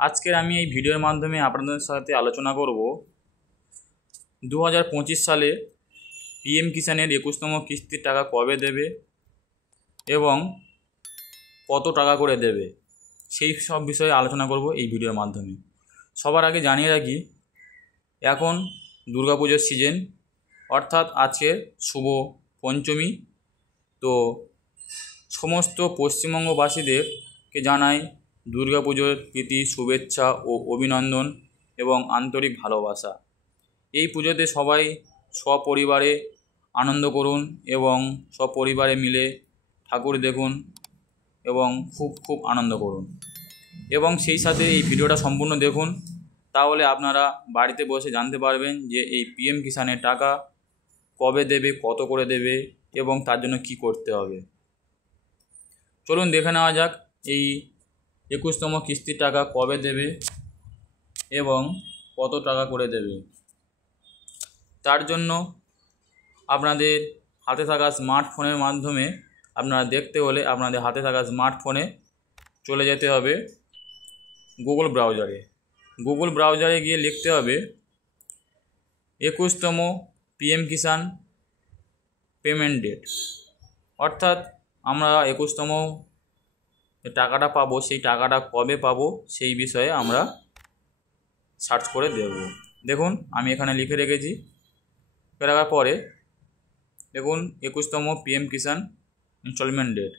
আজকের আমি এই ভিডিওর মাধ্যমে আপনাদের সাথে আলোচনা করব 2025 সালে পিএম কিষাণের 21তম কিস্তির টাকা কবে দেবে এবং কত টাকা করে দেবে সেই সব বিষয়ে আলোচনা করব এই ভিডিওর মাধ্যমে। সবার আগে জানিয়ে রাখি, এখন দুর্গাপুজোর সিজন, অর্থাৎ আজকের শুভ পঞ্চমী। তো সমস্ত পশ্চিমবঙ্গবাসীদেরকে জানাই দুর্গাপুজোর প্রীতি, শুভেচ্ছা ও অভিনন্দন এবং আন্তরিক ভালোবাসা। এই পুজোতে সবাই সপরিবারে আনন্দ করুন এবং সপরিবারে মিলে ঠাকুর দেখুন এবং খুব আনন্দ করুন। এবং সেই সাথে এই ভিডিওটা সম্পূর্ণ দেখুন, তাহলে আপনারা বাড়িতে বসে জানতে পারবেন যে এই পিএম কিষাণের টাকা কবে দেবে, কত করে দেবে এবং তার জন্য কি করতে হবে। চলুন দেখে নেওয়া যাক এই 21তম কিস্তির টাকা কবে দেবে এবং কত টাকা করে দেবে। তার জন্য আপনাদের হাতে থাকা স্মার্টফোনের মাধ্যমে আপনারা দেখতে হলে আপনাদের হাতে থাকা স্মার্টফোনে চলে যেতে হবে গুগল ব্রাউজারে গিয়ে লিখতে হবে 21তম পিএম কিষাণ পেমেন্ট ডেট। অর্থাৎ আমরা 21তম টাকাটা পাবো, সেই টাকাটা কবে পাবো সেই বিষয়ে আমরা সার্চ করে দেখুন আমি এখানে লিখে রেখেছি। রাখার পরে দেখুন 21তম পিএম কিষাণ ইনস্টলমেন্ট ডেট,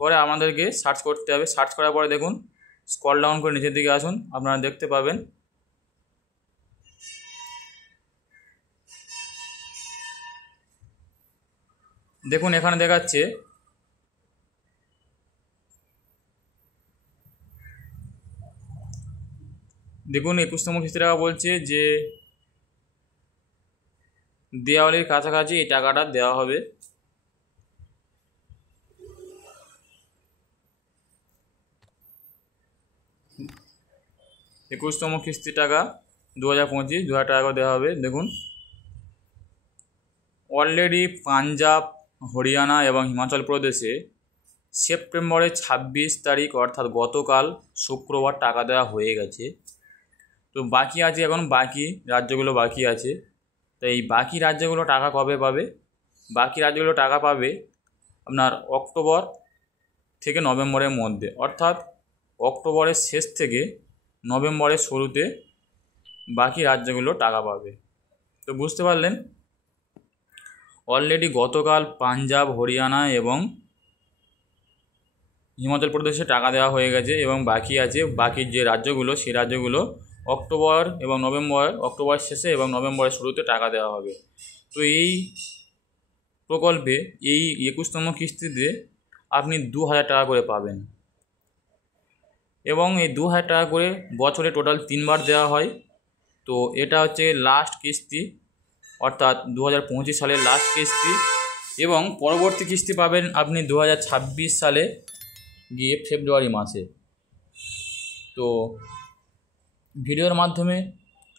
পরে আমাদেরকে সার্চ করতে হবে। সার্চ করার পরে দেখুন স্ক্রল ডাউন করে নিচের দিকে আসুন, আপনারা দেখতে পাবেন দেখুন এখানে দেখাচ্ছে দেখুন 21তম কিস্তি টাকা বলছে যে দেওয়ালির কাছাকাছি এই টাকাটা দেওয়া হবে। একুশতম কিস্তি টাকা 2025 2000 টাকা করে দেওয়া হবে। দেখুন অলরেডি পাঞ্জাব, হরিয়ানা এবং হিমাচল প্রদেশে সেপ্টেম্বরের 26 তারিখ অর্থাৎ গতকাল শুক্রবার টাকা দেওয়া হয়ে গেছে। তো বাকি আছে, এখন বাকি রাজ্যগুলো বাকি আছে। তো এই বাকি রাজ্যগুলো টাকা কবে পাবে? বাকি রাজ্যগুলো টাকা পাবে আপনার অক্টোবর থেকে নভেম্বরের মধ্যে, অর্থাৎ অক্টোবরের শেষ থেকে নভেম্বরের শুরুতে বাকি রাজ্যগুলো টাকা পাবে। তো বুঝতে পারলেন, অলরেডি গতকাল পাঞ্জাব, হরিয়ানা এবং হিমাচল প্রদেশে টাকা দেওয়া হয়ে গেছে এবং বাকি আছে বাকি যে রাজ্যগুলো, সেই রাজ্যগুলো অক্টোবর এবং অক্টোবর শেষে এবং নভেম্বরের শুরুতে টাকা দেওয়া হবে। তো এই প্রকল্পে এই 21তম কিস্তিতে আপনি 2000 টাকা করে পাবেন এবং এই 2000 টাকা করে বছরে টোটাল 3বার দেওয়া হয়। তো এটা হচ্ছে লাস্ট কিস্তি, অর্থাৎ 2025 সালের লাস্ট কিস্তি এবং পরবর্তী কিস্তি পাবেন আপনি 2026 সালে গিয়ে ফেব্রুয়ারি মাসে। তো ভিডিওর মাধ্যমে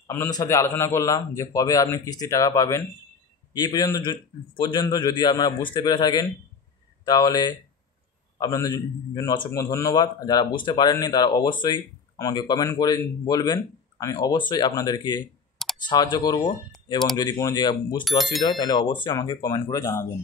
আপনাদের সাথে আলোচনা করলাম যে কবে আপনি কিস্তির টাকা পাবেন। এই পর্যন্ত যদি আপনারা বুঝতে পেরে থাকেন তাহলে আপনাদের জন্য অসংখ্য ধন্যবাদ। যারা বুঝতে পারেননি তারা অবশ্যই আমাকে কমেন্ট করে বলবেন, আমি অবশ্যই আপনাদেরকে সাহায্য করব এবং যদি কোনো জায়গায় বুঝতে অসুবিধা হয় তাহলে অবশ্যই আমাকে কমেন্ট করে জানাবেন।